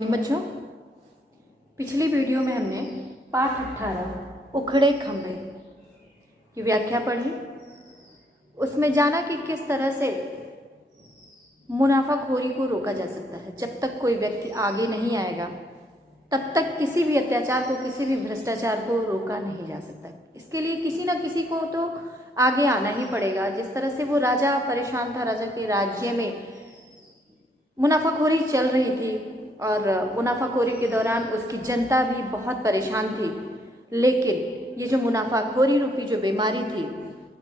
बच्चों, पिछली वीडियो में हमने पाठ 18 उखड़े खंभे की व्याख्या पढ़ी। उसमें जाना कि किस तरह से मुनाफाखोरी को रोका जा सकता है। जब तक कोई व्यक्ति आगे नहीं आएगा तब तक किसी भी अत्याचार को, किसी भी भ्रष्टाचार को रोका नहीं जा सकता। इसके लिए किसी न किसी को तो आगे आना ही पड़ेगा। जिस तरह से वो राजा परेशान था, राजा के राज्य में मुनाफाखोरी चल रही थी और मुनाफाखोरी के दौरान उसकी जनता भी बहुत परेशान थी, लेकिन ये जो मुनाफाखोरी रूपी जो बीमारी थी,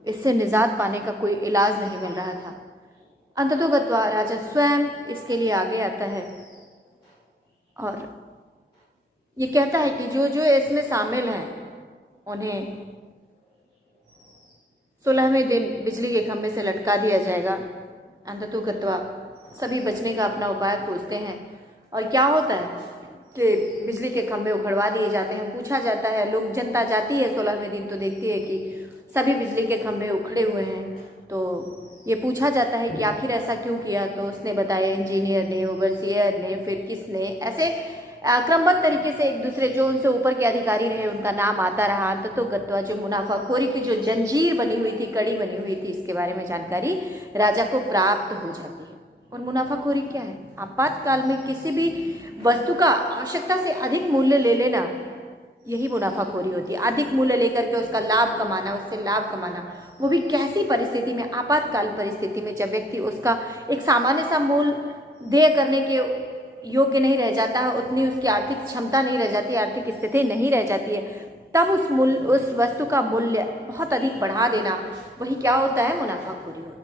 इससे निजात पाने का कोई इलाज नहीं मिल रहा था। अंततोगत्वा राजा स्वयं इसके लिए आगे आता है और ये कहता है कि जो जो इसमें शामिल हैं उन्हें 16वें दिन बिजली के खंभे से लटका दिया जाएगा। अंततोगत्वा सभी बचने का अपना उपाय खोजते हैं और क्या होता है कि बिजली के खंभे उखड़वा दिए जाते हैं। पूछा जाता है, लोग जनता जाती है 16वें दिन तो देखती है कि सभी बिजली के खंभे उखड़े हुए हैं। तो ये पूछा जाता है कि आखिर ऐसा क्यों किया, तो उसने बताया इंजीनियर ने, ओवरसियर ने, फिर किसने, ऐसे क्रमबद्ध तरीके से एक दूसरे जो उनसे ऊपर के अधिकारी रहे उनका नाम आता रहा। तो गत्वा जो मुनाफाखोरी की जो जंजीर बनी हुई थी, कड़ी बनी हुई थी, इसके बारे में जानकारी राजा को प्राप्त हो जाती है। और मुनाफाखोरी क्या है? आपातकाल में किसी भी वस्तु का आवश्यकता से अधिक मूल्य ले लेना, यही मुनाफाखोरी होती है। अधिक मूल्य लेकर के उसका लाभ कमाना, उससे लाभ कमाना, वो भी कैसी परिस्थिति में? आपातकाल परिस्थिति में, जब व्यक्ति उसका एक सामान्य सा मूल्य देय करने के योग्य नहीं रह जाता है, उतनी उसकी आर्थिक क्षमता नहीं रह जाती, आर्थिक स्थिति नहीं रह जाती है, तब उस वस्तु का मूल्य बहुत अधिक बढ़ा देना, वही क्या होता है? मुनाफाखोरी होता है।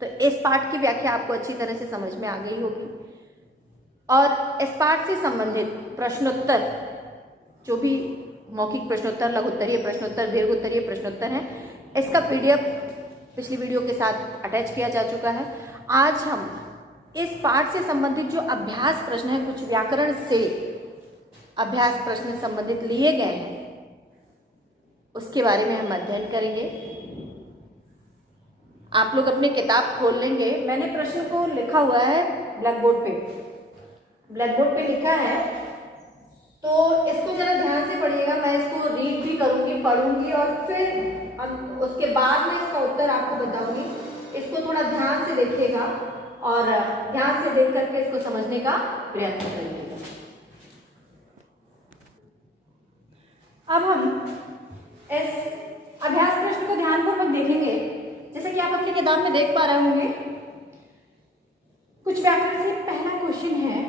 तो इस पाठ की व्याख्या आपको अच्छी तरह से समझ में आ गई होगी। और इस पाठ से संबंधित प्रश्नोत्तर, जो भी मौखिक प्रश्नोत्तर, लघुत्तरीय प्रश्नोत्तर, दीर्घोत्तरीय प्रश्नोत्तर हैं, इसका PDF पिछली वीडियो के साथ अटैच किया जा चुका है। आज हम इस पाठ से संबंधित जो अभ्यास प्रश्न है, कुछ व्याकरण से अभ्यास प्रश्न संबंधित लिए गए हैं, उसके बारे में हम अध्ययन करेंगे। आप लोग अपनी किताब खोल लेंगे। मैंने प्रश्न को लिखा हुआ है ब्लैक बोर्ड पे लिखा है, तो इसको जरा ध्यान से पढ़िएगा। मैं इसको रीड भी करूंगी, पढ़ूंगी और फिर उसके बाद में इसका उत्तर आपको बताऊंगी। इसको थोड़ा ध्यान से देखिएगा और ध्यान से देख करके इसको समझने का प्रयत्न करिएगा। अब हम इस अभ्यास प्रश्न को ध्यानपूर्वक देखेंगे। जैसे कि आप अपनी किताब में देख पा रहे होंगे, कुछ व्याकरण से पहला क्वेश्चन है,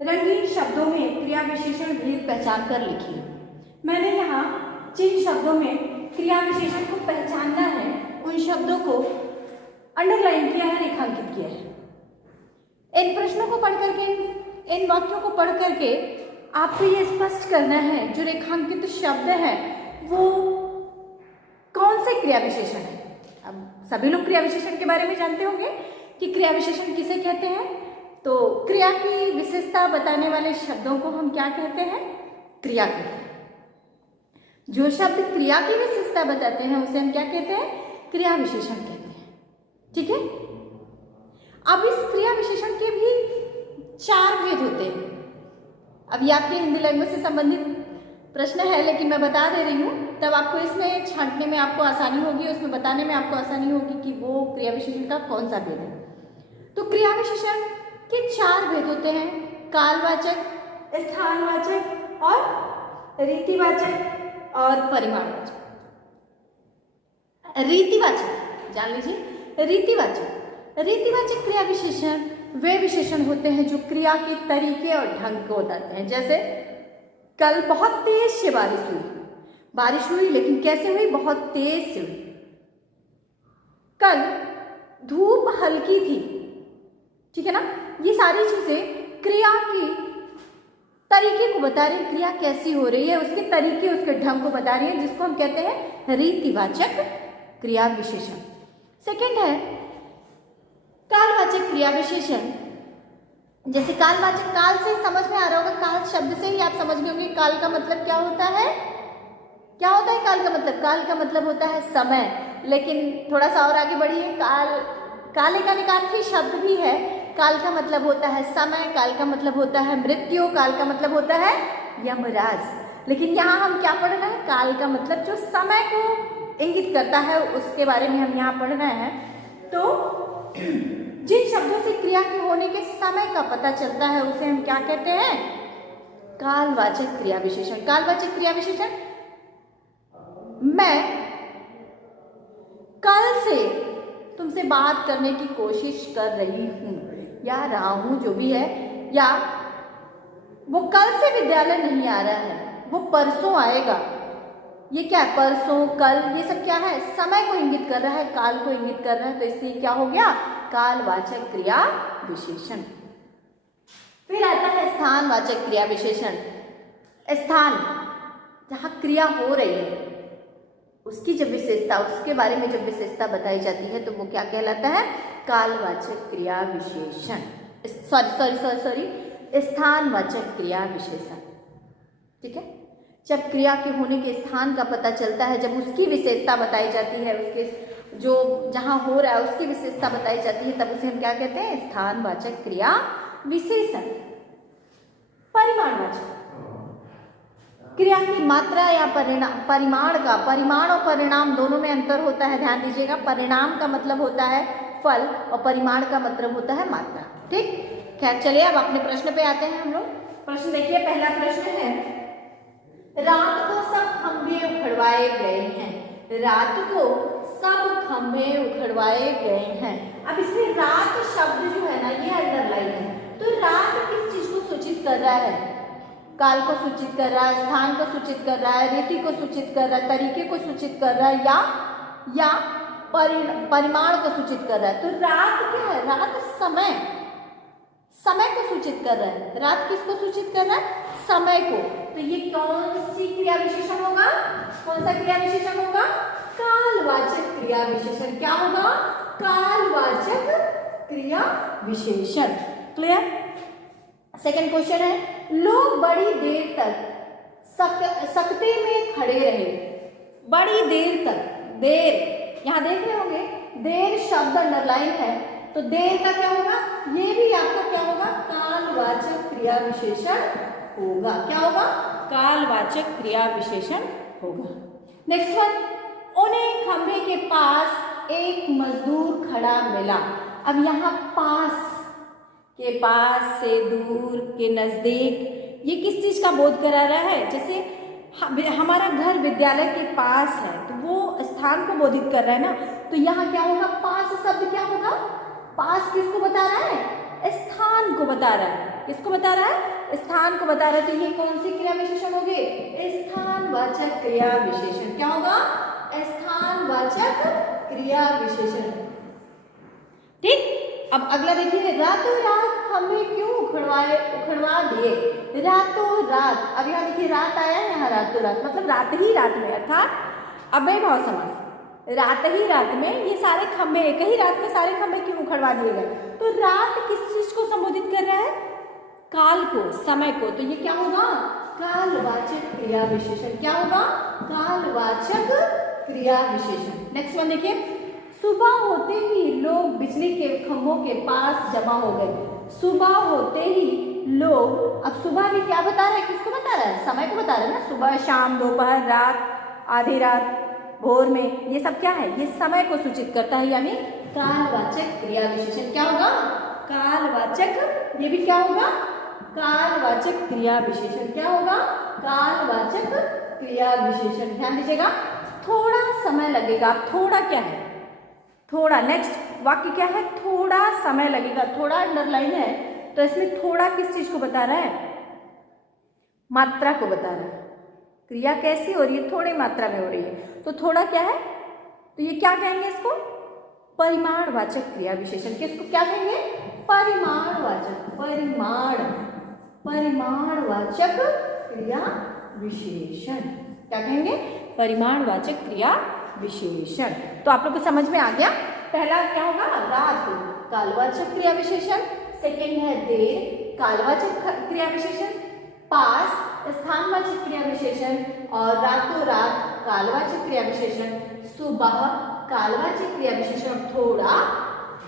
रंगीन शब्दों में क्रिया विशेषण भेद पहचान कर लिखिए। मैंने यहाँ जिन शब्दों में क्रिया विशेषण को पहचानना है, उन शब्दों को अंडरलाइन किया है, रेखांकित किया है। इन प्रश्नों को पढ़ करके, इन वाक्यों को पढ़ करके आपको ये स्पष्ट करना है जो रेखांकित शब्द है वो कौन से क्रिया विशेषण है। अब सभी लोग क्रिया विशेषण के बारे में जानते होंगे कि क्रिया विशेषण किसे कहते हैं। तो क्रिया की विशेषता बताने वाले शब्दों को हम क्या कहते हैं? क्रिया कहते हैं। जो शब्द क्रिया की विशेषता बताते हैं उसे हम क्या कहते हैं? क्रिया विशेषण कहते हैं। ठीक है। अब इस क्रिया विशेषण के भी 4 भेद होते हैं। अब ये आपके हिंदी लैंग्वेज से संबंधित प्रश्न है, लेकिन मैं बता दे रही हूँ, तब आपको इसमें छांटने में आपको आसानी होगी, उसमें बताने में आपको आसानी होगी कि वो क्रिया विशेषण का कौन सा भेद है। तो क्रिया विशेषण के 4 भेद होते हैं, कालवाचक, स्थानवाचक और रीतिवाचक और परिमाणवाचक। रीतिवाचक जान लीजिए। रीतिवाचक क्रिया विशेषण वे विशेषण होते हैं जो क्रिया के तरीके और ढंग को बताते हैं। जैसे कल बहुत तेज से बारिश हुई, लेकिन कैसे हुई? बहुत तेज से हुई। कल धूप हल्की थी। ठीक है ना? ये सारी चीजें क्रिया की तरीके को बता रही है, क्रिया कैसी हो रही है, उसके तरीके, उसके ढंग को बता रही है, जिसको हम कहते हैं रीतिवाचक क्रिया विशेषण। सेकंड है कालवाचक क्रिया विशेषण। जैसे कालवाचक, काल से समझ में आ रहा होगा, काल शब्द से ही आप समझ गए होंगे काल का मतलब क्या होता है। क्या होता है काल का मतलब? काल का मतलब होता है समय। लेकिन थोड़ा सा और आगे बढ़िए, काल, काले का निकार्थी शब्द भी है, काल का मतलब होता है समय, काल का मतलब होता है मृत्यु, काल का मतलब होता है यमराज। लेकिन यहाँ हम क्या पढ़ रहे हैं? काल का मतलब जो समय को इंगित करता है उसके बारे में हम यहाँ पढ़ रहे हैं। तो जिन शब्दों से क्रिया के होने के समय का पता चलता है उसे हम क्या कहते हैं? कालवाचक क्रिया विशेषण। कालवाचक क्रिया विशेषण, मैं कल से तुमसे बात करने की कोशिश कर रही हूँ या रहा हूँ, जो भी है, या वो कल से विद्यालय नहीं आ रहा है, वो परसों आएगा। ये क्या है? परसों, कल, ये सब क्या है? समय को इंगित कर रहा है, काल को इंगित कर रहा है। तो इसलिए क्या हो गया? कालवाचक क्रिया विशेषण। फिर आता है स्थानवाचक क्रिया विशेषण। स्थान, जहाँ क्रिया हो रही है उसकी जब विशेषता, उसके बारे में जब विशेषता बताई जाती है तो वो क्या कहलाता है? कालवाचक क्रिया विशेषण। स्थानवाचक क्रिया विशेषण। ठीक है, जब क्रिया के होने के स्थान का पता चलता है, जब उसकी विशेषता बताई जाती है, उसके जो जहाँ हो रहा है उसकी विशेषता बताई जाती है, तब उसे हम क्या कहते हैं? स्थानवाचक क्रिया विशेषण। परिमाणवाचक क्रिया की मात्रा या परिमाण का, परिमाण और परिणाम दोनों में अंतर होता है, ध्यान दीजिएगा। परिणाम का मतलब होता है फल और परिमाण का मतलब होता है मात्रा। ठीक, खैर चलिए अब अपने प्रश्न पे आते हैं हम लोग। प्रश्न देखिए, पहला प्रश्न है, रात को सब खंभे उखड़वाए गए हैं। रात को सब खंभे उखड़वाए गए हैं। अब इसमें रात शब्द जो है ना, ये अंडरलाइन है। तो रात किस चीज को सूचित कर रहा है? काल को सूचित कर रहा है, स्थान को सूचित कर रहा है, रीति को सूचित कर रहा है, तरीके को सूचित कर रहा है, या परिमाण को सूचित कर रहा है। तो रात क्या है? रात समय, समय को सूचित कर रहा है। रात किसको सूचित कर रहा है? समय को। तो ये कौन सी क्रिया विशेषण होगा? कौन सा क्रिया विशेषण होगा? कालवाचक क्रिया विशेषण। क्या होगा? कालवाचक क्रिया विशेषण। क्लियर? सेकंड क्वेश्चन है, लोग बड़ी देर तक सकते में खड़े रहे। बड़ी देर तक, देर यहाँ देख रहे होंगे, देर शब्द अंडरलाइन है, तो देर का क्या होगा? ये भी आपका क्या होगा? कालवाचक क्रिया विशेषण होगा। क्या होगा? कालवाचक क्रिया विशेषण होगा। नेक्स्ट वन, उन्हें खंभे के पास एक मजदूर खड़ा मिला। अब यहाँ पास के पास से दूर के नजदीक, ये किस चीज का बोध करा रहा है? जैसे हमारा घर विद्यालय के पास है तो वो स्थान को बोधित कर रहा है ना। तो यहाँ क्या होगा? पास शब्द क्या होगा? पास किसको बता रहा है? स्थान को बता रहा है। किसको बता रहा है? स्थान को बता रहा है। तो ये कौन सी क्रिया विशेषण होगी? स्थानवाचक क्रिया विशेषण। क्या होगा? स्थानवाचक क्रिया विशेषण। ठीक, अब अगला देखिए, रातों रात खंभे क्यों उखड़वा दिए? रातों रात, अब यहाँ देखिए रात आया है, यहाँ रातों रात मतलब रात ही रात में, अर्थात अव्यय भाव समास। रात ही रात में ये सारे खंभे, एक ही रात में सारे खंभे क्यों उखड़वा दिए गए? तो रात किस चीज को संबोधित कर रहा है? काल को, समय को। तो ये क्या होगा? कालवाचक क्रिया विशेषण। क्या होगा? कालवाचक क्रिया विशेषण। नेक्स्ट वन देखिए, सुबह होते ही लोग बिजली के खंभों के पास जमा हो गए। सुबह होते ही लोग, अब सुबह भी क्या बता रहा है? किसको बता रहा है? समय को बता रहा है ना। सुबह, शाम, दोपहर, रात, आधी रात, भोर में, ये सब क्या है? ये समय को सूचित करता है, यानी कालवाचक क्रिया विशेषण। क्या होगा? कालवाचक, ये भी क्या होगा? कालवाचक क्रिया विशेषण। क्या होगा? कालवाचक क्रिया विशेषण। ध्यान दीजिएगा, थोड़ा समय लगेगा। अब थोड़ा क्या है? थोड़ा, नेक्स्ट वाक्य क्या है? थोड़ा समय लगेगा। थोड़ा अंडरलाइन है, तो इसमें थोड़ा किस चीज को बता रहा है? मात्रा को बता रहा है। क्रिया कैसी हो रही है? थोड़ी मात्रा में हो रही है। तो थोड़ा क्या है? तो ये क्या कहेंगे इसको? परिमाणवाचक क्रिया विशेषण। किसको क्या कहेंगे? परिमाणवाचक, परिमाणवाचक क्रिया विशेषण। क्या कहेंगे? परिमाणवाचक क्रिया विशेषण। तो आप लोग को समझ में आ गया। पहला क्या होगा? रात, कालवाचक क्रिया विशेषण। सेकंड है देर, कालवाचक क्रिया विशेषण। पास, स्थानवाचक क्रिया विशेषण। और रातों रात, कालवाचक क्रिया विशेषण। सुबह, कालवाचक क्रिया विशेषण। थोड़ा,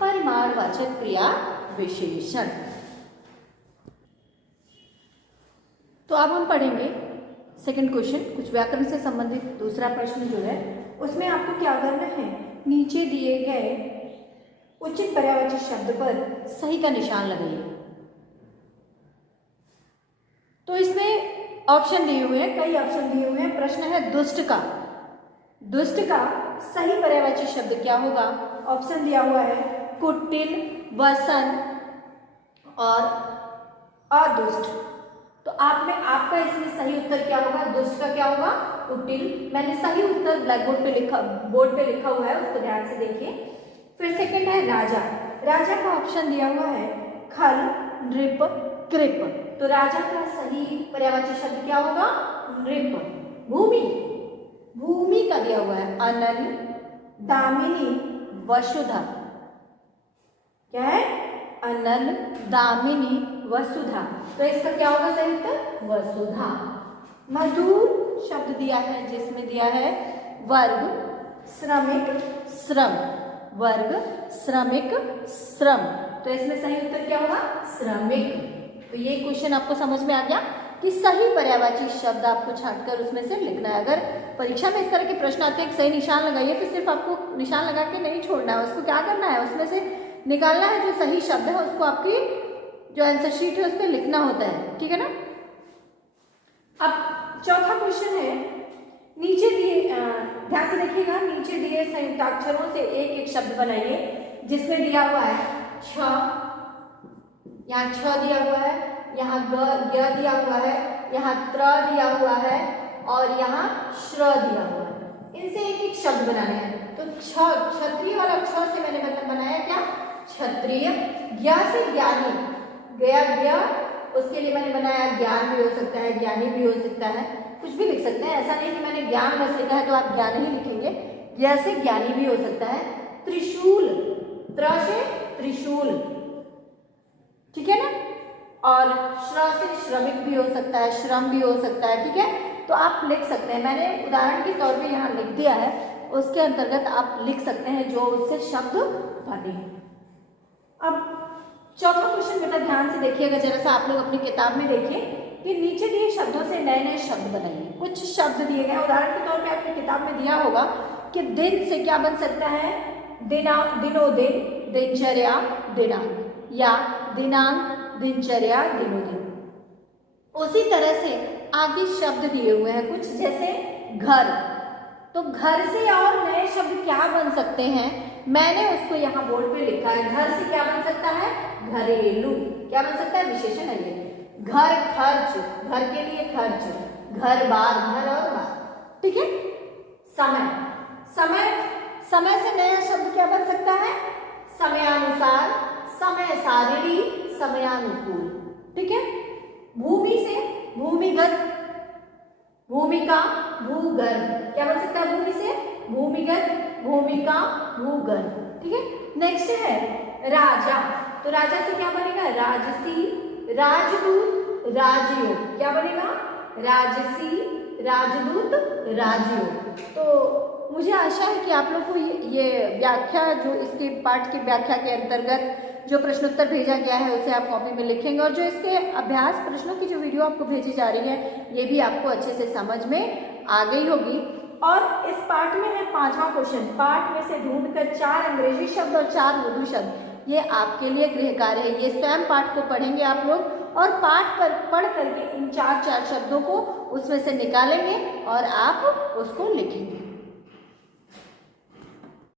परिमाणवाचक क्रिया विशेषण। तो अब हम पढ़ेंगे सेकंड क्वेश्चन, कुछ व्याकरण से संबंधित दूसरा प्रश्न जो है उसमें आपको क्या करना है, नीचे दिए गए उचित पर्यायवाची शब्द पर सही का निशान लगाइए। तो इसमें ऑप्शन दिए हुए हैं, कई ऑप्शन दिए हुए हैं। प्रश्न है दुष्ट का, दुष्ट का सही पर्यायवाची शब्द क्या होगा? ऑप्शन दिया हुआ है कुटिल, वसन और अदुष्ट। तो आप में आपका इसमें सही उत्तर क्या होगा? दुष्ट का क्या होगा? कुटिल। मैंने सही उत्तर ब्लैक बोर्ड पे लिखा हुआ है, उसको ध्यान से देखिए। फिर सेकंड है राजा, राजा का ऑप्शन दिया हुआ है खल, नृप, कृप। तो राजा का सही पर्यायवाची शब्द क्या होगा? नृप। भूमि, भूमि का दिया हुआ है अनल, दामिनी, वसुधा। क्या है? अनल, दामिनी, वसुधा। तो इसका क्या होगा सही उत्तर? वसुधा। मजदूर शब्द दिया है जिसमें दिया है वर्ग, श्रमिक, श्रम, वर्ग, श्रमिक, श्रम। तो इसमें सही उत्तर क्या होगा? श्रमिक। तो ये क्वेश्चन आपको समझ में आ गया कि सही पर्यायवाची शब्द आपको छांटकर उसमें से लिखना है। अगर परीक्षा में इस तरह के प्रश्न आते हैं, सही निशान लगाइए, तो सिर्फ आपको निशान लगा के नहीं छोड़ना है, उसको क्या करना है, उसमें से निकालना है जो सही शब्द है, उसको आपकी जो आंसर शीट है उस पर लिखना होता है, ठीक है ना। अब चौथा क्वेश्चन है, नीचे दिए, ध्यान से देखिएगा, नीचे दिए संयुक्ताक्षरों से एक एक शब्द बनाइए जिसमें दिया हुआ है छ, यहाँ छ दिया हुआ है, यहाँ ग दिया हुआ है, यहाँ त्र दिया हुआ है और यहाँ श्र दिया हुआ है। इनसे एक एक शब्द बनाने हैं। तो छ, क्षत्रिय वाला छ से मैंने मतलब बनाया क्या? क्षत्रिय। ज्ञ से ज्ञानी, गया गया, उसके लिए मैंने बनाया ज्ञान भी हो सकता है, ज्ञानी भी हो सकता है, कुछ भी लिख सकते हैं। ऐसा नहीं कि मैंने ज्ञान बस लिखा है तो आप ज्ञान ही लिखेंगे, ज्ञ से ज्ञानी भी हो सकता है। त्रिशूल, त्र से त्रिशूल, ठीक है ना। और श्र से श्रमिक भी हो सकता है, श्रम भी हो सकता है, ठीक है। तो आप लिख सकते हैं, मैंने उदाहरण के तौर पे यहाँ लिख दिया है, उसके अंतर्गत आप लिख सकते हैं जो उससे शब्द बने। अब चौथा क्वेश्चन बेटा ध्यान से देखिएगा जरा सा, आप लोग अपनी किताब में देखिए कि नीचे दिए शब्दों से नए नए शब्द बनाइए। कुछ शब्द दिए गए, उदाहरण के तौर पे आपकी किताब में दिया होगा कि दिन से क्या बन सकता है? दिनांक, दिनोदिन, दिनचर्या, दिनांक, या दिनांक, दिनचर्या, दिनोदिन। उसी तरह से आगे शब्द दिए हुए हैं कुछ, जैसे घर। तो घर से और नए शब्द क्या बन सकते हैं? मैंने उसको यहाँ बोर्ड पे लिखा है। घर से क्या बन सकता है? घरेलू। क्या बन सकता है? विशेषण है ये। घर, खर्च, घर के लिए खर्च, घर बार, घर और बार, ठीक है। समय, समय, समय से नया शब्द क्या बन सकता है? समयानुसार, समय सारिणी, समयानुकूल, ठीक है। भूमि से भूमिगत, भूमिका, भूगर्भ, क्या बन सकता है? भूमि से भूमिगत, भूमिका, भूगर्भ, ठीक है। नेक्स्ट है राजा। तो राजा से क्या बनेगा? राजसी, राजदूत, राजयोग। क्या बनेगा? राजसी, राजदूत, राजयोग। तो मुझे आशा है कि आप लोग को ये व्याख्या, जो इसके पाठ की व्याख्या के अंतर्गत जो प्रश्नोत्तर भेजा गया है उसे आप कॉपी में लिखेंगे, और जो इसके अभ्यास प्रश्नों की जो वीडियो आपको भेजी जा रही है ये भी आपको अच्छे से समझ में आ गई होगी। और इस पाठ में है पांचवा क्वेश्चन, पाठ में से ढूंढकर 4 अंग्रेजी शब्द और 4 उर्दू शब्द। ये आपके लिए गृह कार्य है, ये स्वयं पाठ को पढ़ेंगे आप लोग और पाठ पर पढ़ करके इन 4 शब्दों को उसमें से निकालेंगे और आप उसको लिखेंगे।